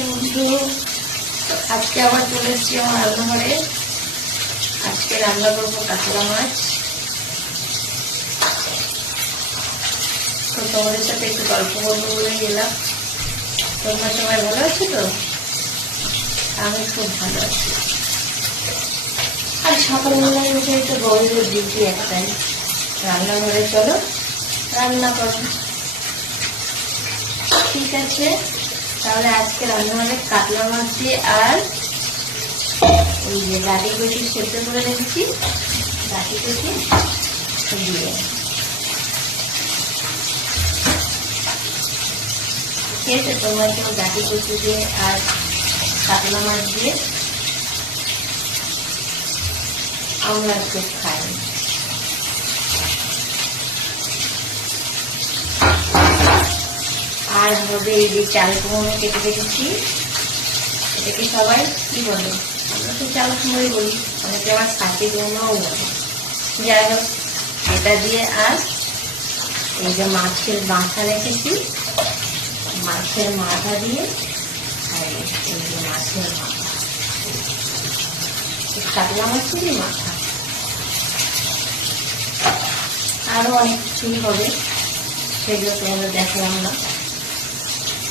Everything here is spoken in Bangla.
বন্ধু, আজকে আবার চলে এসেছি আমার রান্নাঘরে। আজকে রান্না করবো কাতলা মাছ। তো তোমাদের সাথে একটু গল্প করবো বলে গেলাম। তোমরা সবাই ভালো আছো তো? আমি খুব ভালো আছি। আর সকালবেলায় উঠে তো বউদের ডিউটি একটাই, রান্নাঘরে চলো রান্না করো। ঠিক আছে, তাহলে আজকে রান্না হবে কাতলা মাছ দিয়ে আর এই যে গাটি কচি সেদ্ধ করে রেখেছি, গাটি কচি দিয়ে। ঠিক আছে, তোমরা কেউ গাটি কচি দিয়ে আর কাতলা মাছ দিয়ে আমরা একটু খাই। আর হবে এই যে চাল কুমড়ো কেটে রেখেছি, এটাকে সবাই কি বলে? আমরা তো চাল কুমড়োই বলি, অনেকে আবার কাঁচি কুমড়োও বলে। যাই হোক, এটা দিয়ে আর এই যে মাছের মাথা রেখেছি, মাছের মাথা দিয়ে আর এই যে মাছের মাথা, কাতলা মাছেরই মাথা। আরো অনেক কিছুই হবে, সেগুলো তোমাদের দেখালাম না।